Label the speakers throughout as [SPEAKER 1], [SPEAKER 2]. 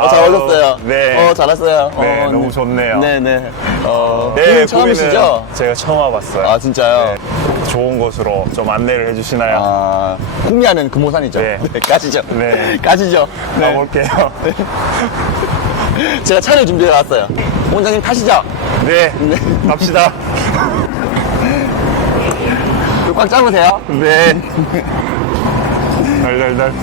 [SPEAKER 1] 잘 오셨어요.
[SPEAKER 2] 네.
[SPEAKER 1] 잘했어요.
[SPEAKER 2] 네, 너무 좋네요.
[SPEAKER 1] 네네.
[SPEAKER 2] 네,
[SPEAKER 1] 구미 처음이시죠?
[SPEAKER 2] 제가 처음 와봤어요.
[SPEAKER 1] 아, 진짜요?
[SPEAKER 2] 네, 좋은 곳으로 좀 안내를 해주시나요?
[SPEAKER 1] 아, 구미하면 금호산이죠.
[SPEAKER 2] 네.
[SPEAKER 1] 가시죠.
[SPEAKER 2] 네.
[SPEAKER 1] 가시죠. 네.
[SPEAKER 2] 가볼게요.
[SPEAKER 1] 제가 차를 준비해 왔어요. 원장님 타시죠.
[SPEAKER 2] 네, 갑시다.
[SPEAKER 1] 꽉 잡으세요.
[SPEAKER 2] 네. 덜덜덜.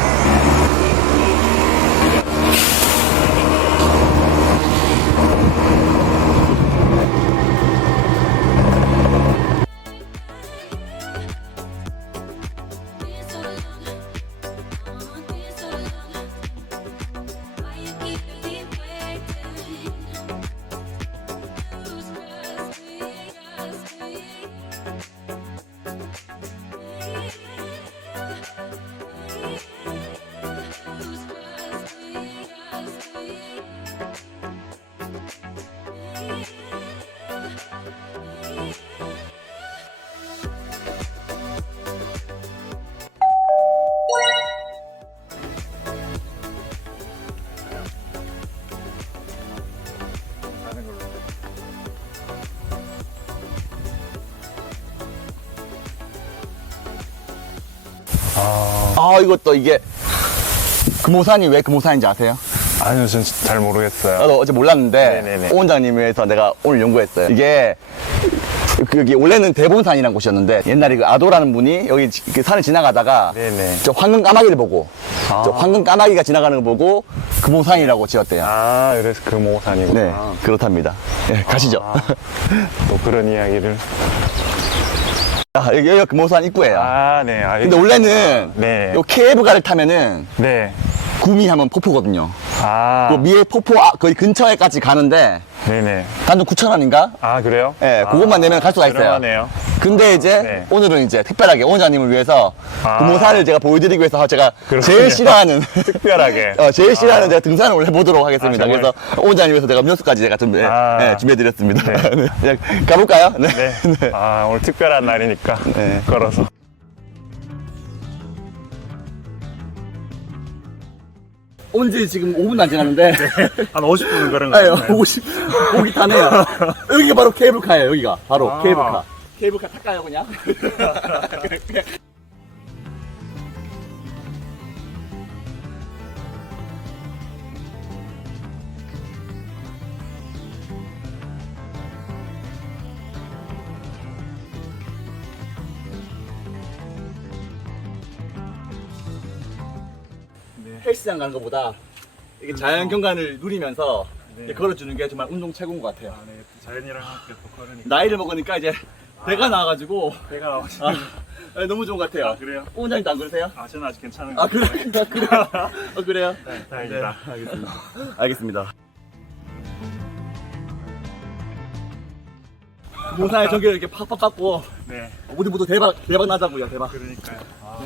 [SPEAKER 1] 이것도 이게 금호산이 왜 금호산인지 아세요?
[SPEAKER 2] 아니요, 전 잘 모르겠어요.
[SPEAKER 1] 나도 어제 몰랐는데
[SPEAKER 2] 네네네.
[SPEAKER 1] 오 원장님을 위해서 내가 오늘 연구했어요. 이게 여기 원래는 대본산이라는 곳이었는데 옛날에 그 아도라는 분이 여기 그 산을 지나가다가
[SPEAKER 2] 네네.
[SPEAKER 1] 저 황금 까마귀를 보고 저 황금 까마귀가 지나가는 걸 보고 금호산이라고 지었대요.
[SPEAKER 2] 아, 그래서 금호산이구나.
[SPEAKER 1] 네, 그렇답니다. 네, 가시죠.
[SPEAKER 2] 또 그런 이야기를.
[SPEAKER 1] 여기가 금호산 입구예요.
[SPEAKER 2] 아, 네.
[SPEAKER 1] 근데 원래는
[SPEAKER 2] 네.
[SPEAKER 1] 요 케이블카를 타면은
[SPEAKER 2] 네.
[SPEAKER 1] 구미하면 폭포거든요.
[SPEAKER 2] 아,
[SPEAKER 1] 그 미에 폭포 거의 근처에까지 가는데
[SPEAKER 2] 네네.
[SPEAKER 1] 단돈 9,000원인가?
[SPEAKER 2] 아, 그래요?
[SPEAKER 1] 예, 그것만 내면 갈 수가 있어요.
[SPEAKER 2] 저렴하네요.
[SPEAKER 1] 근데 이제
[SPEAKER 2] 네.
[SPEAKER 1] 오늘은 이제 특별하게 원장님을 위해서 금호산을 제가 보여드리기 위해서 제가
[SPEAKER 2] 그렇군요.
[SPEAKER 1] 제일 싫어하는
[SPEAKER 2] 특별하게.
[SPEAKER 1] 제일 싫어하는 제가 등산을 원래 해보도록 하겠습니다.
[SPEAKER 2] 아, 정말?
[SPEAKER 1] 그래서 원장님 위해서 제가 음료수까지 제가 준비해드렸습니다.
[SPEAKER 2] 네.
[SPEAKER 1] 네. 가볼까요? 네.
[SPEAKER 2] 네. 아, 오늘 특별한 날이니까.
[SPEAKER 1] 네.
[SPEAKER 2] 걸어서.
[SPEAKER 1] 온지 지금 5분도 안 지났는데
[SPEAKER 2] 한 50분은 걸은
[SPEAKER 1] 아유, 오기 타네요. 여기가 바로 케이블카예요. 여기가 바로
[SPEAKER 2] 아.
[SPEAKER 1] 케이블카. 케이블카 탈까요 그냥? 헬스장 가는 것보다 이게 자연 경관을 누리면서 이렇게 걸어주는 게 정말 운동 최고인 것 같아요.
[SPEAKER 2] 네. 자연이랑 함께 또 걸으니까.
[SPEAKER 1] 나이를 먹으니까 이제 배가 나와가지고
[SPEAKER 2] 배가 나오시
[SPEAKER 1] 너무 좋은 것 같아요.
[SPEAKER 2] 그래요?
[SPEAKER 1] 원장님도 안 그러세요?
[SPEAKER 2] 아, 저는 아직 괜찮은
[SPEAKER 1] 아
[SPEAKER 2] 것 같아요.
[SPEAKER 1] 그래요? 그래요?
[SPEAKER 2] 네, 다행이다.
[SPEAKER 1] 알겠습니다. 알겠습니다. 모사의 전기를 이렇게 팍팍 깎고
[SPEAKER 2] 네.
[SPEAKER 1] 우리 모두 대박 나자고요. 대박.
[SPEAKER 2] 그러니까요. 아,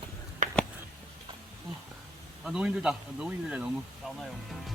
[SPEAKER 1] 너무 힘들다. 너무 힘들네 너무.
[SPEAKER 2] 나오나요?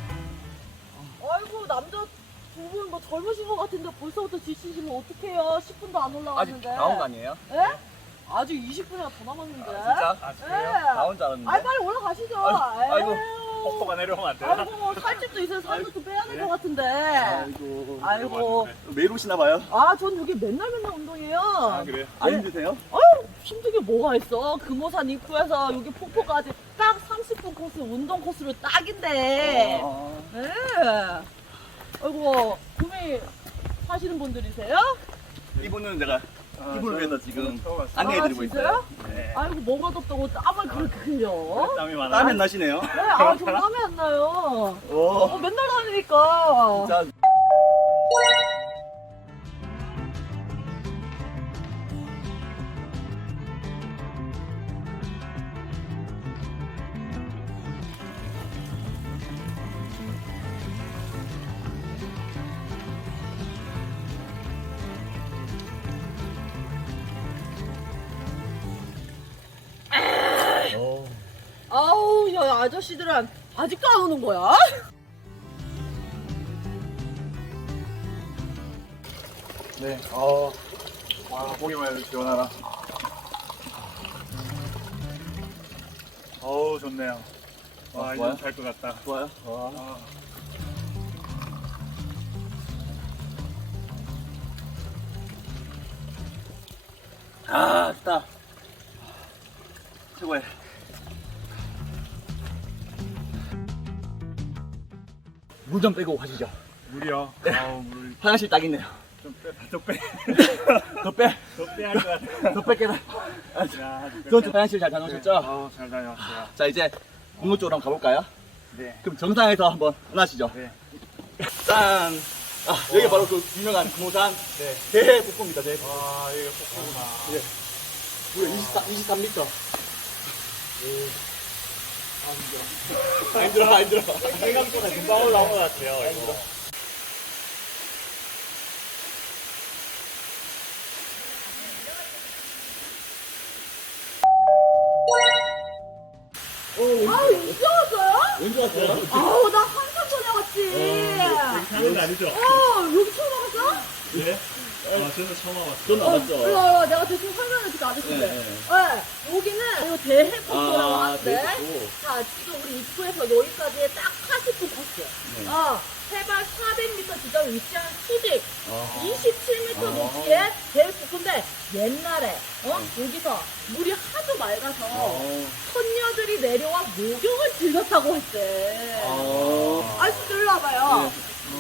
[SPEAKER 3] 아이고 남자 두 분 뭐 젊으신 것 같은데 벌써부터 지치시면 어떡해요? 10분도 안
[SPEAKER 1] 아직
[SPEAKER 3] 올라왔는데.
[SPEAKER 1] 나온 거 아니에요?
[SPEAKER 3] 예? 아직 20분이나 더 남았는데.
[SPEAKER 1] 진짜?
[SPEAKER 2] 아,
[SPEAKER 3] 예.
[SPEAKER 2] 그래요?
[SPEAKER 1] 나온 줄 알았는데.
[SPEAKER 3] 아이 빨리 올라가시죠.
[SPEAKER 1] 아이고.
[SPEAKER 2] 폭포가 내려오면 안 돼요?
[SPEAKER 3] 아이고 뭐 살집도 있어요. 살도 좀 빼야 될 것 같은데.
[SPEAKER 1] 아이고.
[SPEAKER 3] 아이고.
[SPEAKER 1] 매일 오시나 봐요?
[SPEAKER 3] 아, 전 여기 맨날 운동이에요.
[SPEAKER 2] 아, 그래요?
[SPEAKER 1] 안 힘드세요?
[SPEAKER 3] 아유, 힘들게 뭐가 있어. 금호산 입구에서 여기 폭포까지 딱 30분 코스, 운동 코스로 딱인데. 네. 아이고, 구미 사시는 분들이세요?
[SPEAKER 1] 이분은 제가 이분을 위해서 지금
[SPEAKER 2] 처음 왔어요.
[SPEAKER 1] 안내해드리고
[SPEAKER 3] 아,
[SPEAKER 1] 있어요.
[SPEAKER 3] 진짜요?
[SPEAKER 2] 네.
[SPEAKER 3] 아이고, 뭐가 덥다고 땀을 그렇게 흘려?
[SPEAKER 2] 땀이 많아요.
[SPEAKER 1] 땀이 나시네요.
[SPEAKER 3] 네, 아, 저 땀이 안 나요.
[SPEAKER 1] 오.
[SPEAKER 3] 맨날 다니니까.
[SPEAKER 1] 자.
[SPEAKER 3] 아우, 야, 아저씨들은 아직도 안 오는 거야?
[SPEAKER 1] 네. 와, 보기만 해도 시원하다.
[SPEAKER 2] 어우, 좋네요. 와,
[SPEAKER 1] 좋아요?
[SPEAKER 2] 이건 잘것 같다.
[SPEAKER 1] 좋아요? 아, 좋다. 최고야. 물 좀 빼고 가시죠.
[SPEAKER 2] 물이요. 아우, 물
[SPEAKER 1] 화장실 딱 있네요.
[SPEAKER 2] 좀 빼, 더 빼.
[SPEAKER 1] 더 빼.
[SPEAKER 2] 더 빼야 할 것 같아.
[SPEAKER 1] 더 뺄게다.
[SPEAKER 2] 야,
[SPEAKER 1] 전 화장실 잘 다녀오셨죠?
[SPEAKER 2] 잘 다녀왔어요.
[SPEAKER 1] 자, 이제 국물 쪽으로 한번 가볼까요?
[SPEAKER 2] 네.
[SPEAKER 1] 그럼 정상에서 한번 떠나시죠.
[SPEAKER 2] 네.
[SPEAKER 1] 짠! 아, 여기 바로 그 유명한 금호산 대폭포입니다, 대폭포.
[SPEAKER 2] 와, 이게 폭포구나.
[SPEAKER 1] 예. 무려 23m. 아, 힘들어.
[SPEAKER 2] 생각보다 금방 올라온 것 같아요. 이거.
[SPEAKER 3] 아, 언제 왔어요?
[SPEAKER 1] 언제 왔어요?
[SPEAKER 3] 아우, 나 한참 전에 왔지.
[SPEAKER 2] 사는 아니죠?
[SPEAKER 3] 여기 처음 와봤어?
[SPEAKER 2] 네? 저는 처음 와봤어요.
[SPEAKER 1] 전 나왔죠.
[SPEAKER 3] 일로 내가 대충 설명해줄게, 아저씨들. 네, 여기는 이거 대해폭포라고 하는데,
[SPEAKER 1] 대폭포.
[SPEAKER 3] 자, 지금 우리 입구에서 여기까지 딱 40분 코스. 해발 400m 지점에 위치한 수직, 27m 높이의 대폭포인데, 옛날에, 여기서 물이 하도 맑아서, 선녀들이 내려와 목욕을 즐겼다고 했대. 아저씨들 일로 와봐요.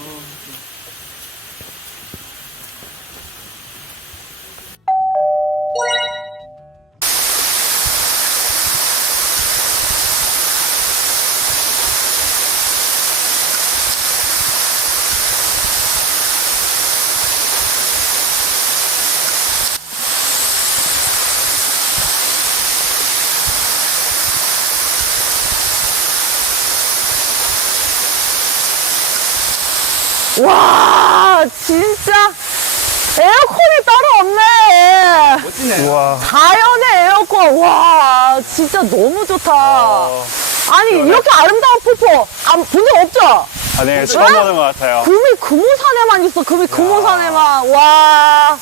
[SPEAKER 3] 와, 진짜 에어컨이 따로 없네.
[SPEAKER 1] 멋지네.
[SPEAKER 2] 우와.
[SPEAKER 3] 자연의 에어컨. 와, 진짜 너무 좋다. 아니, 이렇게 아름다운 폭포 본 적 없죠?
[SPEAKER 2] 아, 네, 처음 보는 것 같아요.
[SPEAKER 3] 금이 금호산에만 있어. 금이 금호산에만. 와.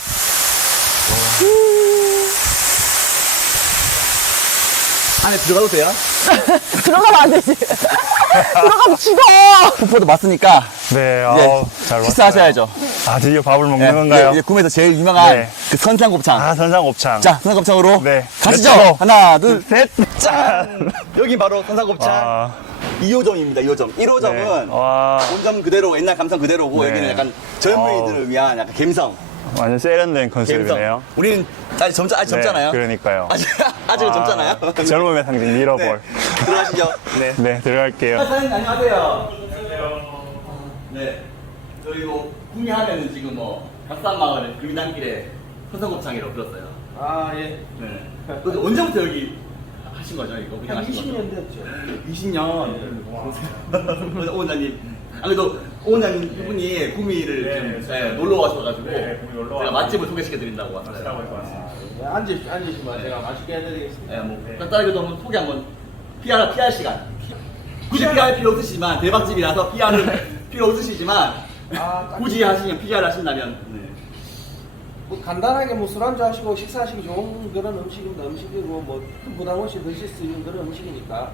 [SPEAKER 1] 안에 들어가도 돼요?
[SPEAKER 3] 들어가면 안 되지. 들어가면 죽어.
[SPEAKER 1] 폭포도 맞으니까
[SPEAKER 2] 네,
[SPEAKER 1] 이제
[SPEAKER 2] 잘
[SPEAKER 1] 식사하셔야죠.
[SPEAKER 2] 아, 드디어 밥을 먹는
[SPEAKER 1] 네,
[SPEAKER 2] 건가요?
[SPEAKER 1] 이제 구미에서 제일 유명한
[SPEAKER 2] 네.
[SPEAKER 1] 그 선상곱창.
[SPEAKER 2] 아, 선상곱창.
[SPEAKER 1] 자, 선상곱창으로
[SPEAKER 2] 네.
[SPEAKER 1] 가시죠.
[SPEAKER 2] 렛츠고.
[SPEAKER 1] 하나, 둘, 셋, 짠! 여기 바로 선상곱창
[SPEAKER 2] 와,
[SPEAKER 1] 2호점입니다, 2호점. 1호점은
[SPEAKER 2] 네. 와,
[SPEAKER 1] 본점 그대로, 옛날 감성 그대로고,
[SPEAKER 2] 네.
[SPEAKER 1] 여기는 약간 젊은이들을 위한 약간 감성.
[SPEAKER 2] 완전 세련된 컨셉이네요.
[SPEAKER 1] 우리는 아직 젊잖아요.
[SPEAKER 2] 네, 그러니까요.
[SPEAKER 1] 아직은 젊잖아요.
[SPEAKER 2] 젊음의 상징 미러볼.
[SPEAKER 1] 네. 들어가시죠. 네.
[SPEAKER 2] 네, 들어갈게요.
[SPEAKER 1] 사장님 안녕하세요. 네. 저희도 구미하면은 지금 뭐 박산마을 금이단길에 선상곱창이라고 들었어요.
[SPEAKER 4] 아, 예.
[SPEAKER 1] 네. 근데 언제부터 여기 하신 거죠, 이거? 그냥
[SPEAKER 4] 한
[SPEAKER 1] 하신
[SPEAKER 4] 20년 됐죠.
[SPEAKER 1] 거죠? 20년. 오원장님. 아, 그래도 오원장님 분이 구미를
[SPEAKER 2] 네,
[SPEAKER 1] 좀 놀러 가셔가지고
[SPEAKER 2] 네, 구미 놀러
[SPEAKER 1] 제가
[SPEAKER 2] 와서
[SPEAKER 1] 맛집을 소개시켜드린다고 왔어요.
[SPEAKER 4] 네, 앉으시면 제가 맛있게 해드리겠습니다.
[SPEAKER 1] 네, 뭐 간단하게도 한번 소개 한번 PR 시간. 굳이 PR 필요 없으시지만 대박집이라서 PR은 필요 없으시지만 굳이 하시면 PR 하신다면
[SPEAKER 4] 뭐 간단하게 뭐 술안주 하시고 식사하시기 좋은 그런 음식입니다. 음식이고 뭐 큰 부담 없이 드실 수 있는 그런 음식이니까.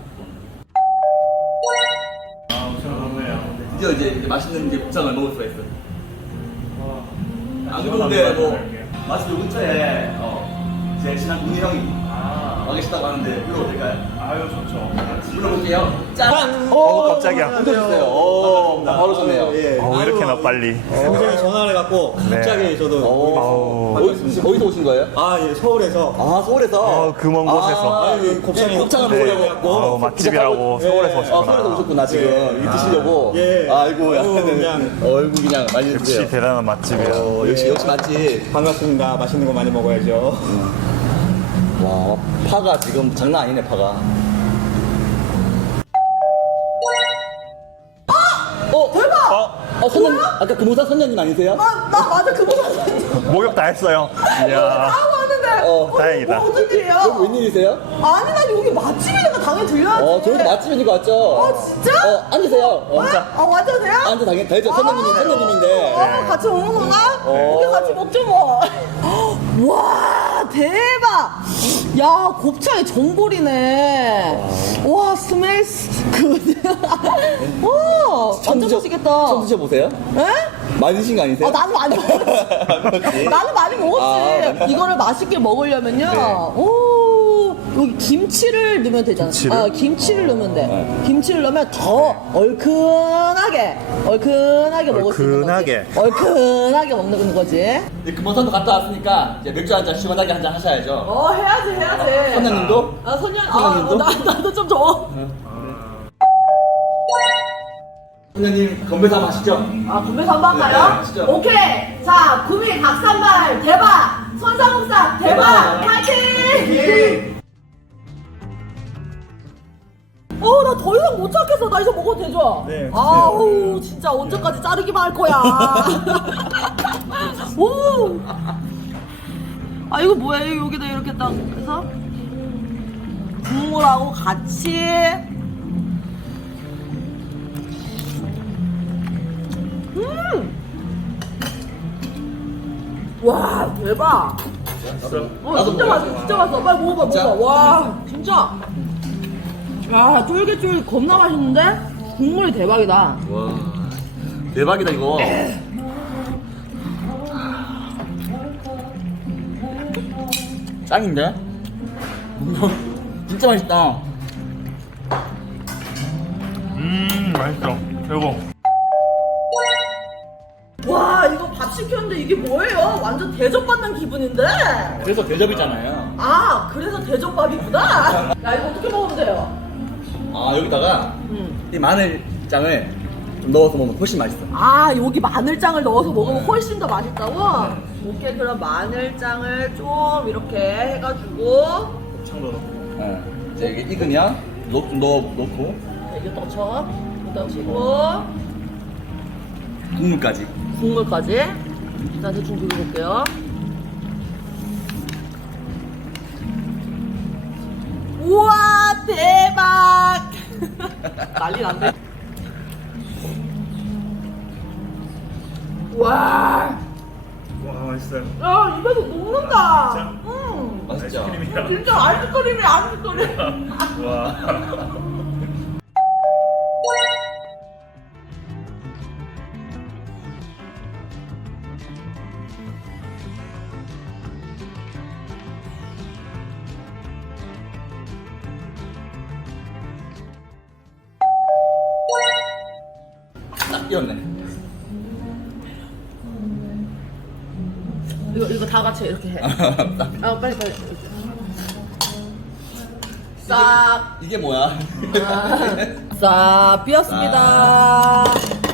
[SPEAKER 2] 아, 엄청 좋네요.
[SPEAKER 1] 드디어 이제 맛있는 이제 곱창을 먹을 수가 있어요. 안 그런데 뭐 마침 요 근처에 제 친한 군이 형이 와 계시다고 하는데 불러도 될까요?
[SPEAKER 2] 아유, 좋죠.
[SPEAKER 1] 불러볼게요. 짠!
[SPEAKER 2] 깜짝이야.
[SPEAKER 1] 흔들어주세요. 오, 바로 좋네요.
[SPEAKER 4] 예.
[SPEAKER 2] 왜 이렇게 나 빨리?
[SPEAKER 4] 굉장히 전화를 갖고
[SPEAKER 2] 네.
[SPEAKER 4] 갑자기 저도
[SPEAKER 2] 아우.
[SPEAKER 1] 어디서 오신 거예요?
[SPEAKER 4] 아, 예, 서울에서
[SPEAKER 1] 아, 서울에서?
[SPEAKER 2] 그 먼 곳에서.
[SPEAKER 1] 아, 예, 곱창을
[SPEAKER 2] 네.
[SPEAKER 1] 먹으려고
[SPEAKER 2] 아우, 맛집이라고 서울에서 오셨구나.
[SPEAKER 1] 서울에서 오셨구나, 지금. 이거 드시려고.
[SPEAKER 4] 예.
[SPEAKER 1] 아이고, 야.
[SPEAKER 4] 그냥.
[SPEAKER 1] 얼굴 그냥 많이
[SPEAKER 2] 역시
[SPEAKER 1] 드세요.
[SPEAKER 2] 대단한 맛집이야.
[SPEAKER 1] 역시 맛집.
[SPEAKER 4] 반갑습니다. 맛있는 거 많이 먹어야죠.
[SPEAKER 1] 와, 파가 지금 장난 아니네, 파가. 대박! 선녀님, 아까 금호사 선녀님 아니세요?
[SPEAKER 3] 나 맞아, 금호산.
[SPEAKER 2] 목욕 다 했어요. 이야,
[SPEAKER 3] 왔는데.
[SPEAKER 2] 다행이다.
[SPEAKER 3] 무슨
[SPEAKER 1] 여기
[SPEAKER 3] 일이에요?
[SPEAKER 1] 웬일이세요?
[SPEAKER 3] 아니, 나 여기 맛집이니까 당연히 들려야지.
[SPEAKER 1] 저희도 맛집인 거 같죠?
[SPEAKER 3] 진짜?
[SPEAKER 1] 앉으세요.
[SPEAKER 3] 완전 돼요?
[SPEAKER 1] 앉아, 당연히. 되죠. 선녀님인데.
[SPEAKER 3] 같이 먹는 건가? 우리 같이 먹죠, 뭐. 와, 대박! 야, 곱창이 전골이네. 와, 스멜 굿. 와, 완전 맛있겠다.
[SPEAKER 1] 처음 드셔보세요?
[SPEAKER 3] 에?
[SPEAKER 1] 많이 드신 거 아니세요?
[SPEAKER 3] 나는 많이 먹었지. 나는 많이 먹었지.
[SPEAKER 1] 아,
[SPEAKER 3] 이거를 맛있게 먹으려면요.
[SPEAKER 1] 네.
[SPEAKER 3] 오, 여기 김치를 넣으면 되잖아.
[SPEAKER 2] 김치를?
[SPEAKER 3] 아, 김치를 넣으면 돼.
[SPEAKER 1] 네.
[SPEAKER 3] 김치를 넣으면 더 얼큰하게 먹을 수 있는
[SPEAKER 2] 얼큰하게.
[SPEAKER 3] 거지. 얼큰하게 먹는 거지.
[SPEAKER 1] 이제 금호산도 갔다 왔으니까 이제 맥주 한잔 시원하게 한잔 하셔야죠.
[SPEAKER 3] 해야지.
[SPEAKER 1] 선생님도?
[SPEAKER 3] 아, 선녀,
[SPEAKER 1] 선녀님도?
[SPEAKER 3] 나도 좀 줘.
[SPEAKER 1] 선생님 건배사 마시죠?
[SPEAKER 3] 아, 구매서 한번
[SPEAKER 1] 네,
[SPEAKER 3] 할까요?
[SPEAKER 1] 네, 진짜.
[SPEAKER 3] 오케이. 자, 구미 각산발 대박! 선상국사 대박!
[SPEAKER 1] 대박!
[SPEAKER 3] 파이팅! 나 더 이상 못 참겠어. 나 이제 먹어도 되죠?
[SPEAKER 2] 네, 드세요.
[SPEAKER 3] 아우, 진짜 언제까지 자르기만 할 거야. 오! 아, 이거 뭐야? 여기다 이렇게 딱 해서 국물하고 같이. 와, 대박.
[SPEAKER 1] 나도
[SPEAKER 3] 진짜
[SPEAKER 1] 먹어야지.
[SPEAKER 3] 맛있어, 진짜 맛있어. 빨리 먹어봐,
[SPEAKER 1] 진짜?
[SPEAKER 3] 먹어봐. 와, 진짜. 야, 쫄깃쫄깃 겁나 맛있는데? 국물이 대박이다.
[SPEAKER 1] 와 대박이다 이거. 짱인데? 진짜 맛있다.
[SPEAKER 2] 맛있어. 최고.
[SPEAKER 3] 와, 이거 밥 시켰는데 이게 뭐예요? 완전 대접받는 기분인데?
[SPEAKER 1] 그래서 대접이잖아요.
[SPEAKER 3] 아, 그래서 대접밥이구나? 야, 이거 어떻게 먹으면 돼요?
[SPEAKER 1] 아 여기다가 이 마늘장을 좀 넣어서 먹으면 훨씬 맛있어.
[SPEAKER 3] 아, 여기 마늘장을 넣어서 먹으면 훨씬 더 맛있다고? 오케이, 그럼 마늘장을 좀 이렇게 해가지고
[SPEAKER 1] 이제 이게 익으면 좀 넣고
[SPEAKER 3] 이게 떠쳐 떠치고
[SPEAKER 1] 국물까지.
[SPEAKER 3] 국물까지. 일단 대충 비벼볼게요. 우와, 대박! 난리 난데? 와,
[SPEAKER 2] 와, 맛있어요.
[SPEAKER 3] 야, 입에서 녹는다.
[SPEAKER 2] 진짜?
[SPEAKER 1] 맛있죠?
[SPEAKER 2] 아이스크림이야.
[SPEAKER 3] 진짜 아이스크림이야, 아이스크림.
[SPEAKER 2] 와.
[SPEAKER 1] 딱 끼웠네.
[SPEAKER 3] 이거 다 같이 이렇게 해. 아, 빨리. 싹.
[SPEAKER 1] 이게 뭐야?
[SPEAKER 3] 싹 삐었습니다.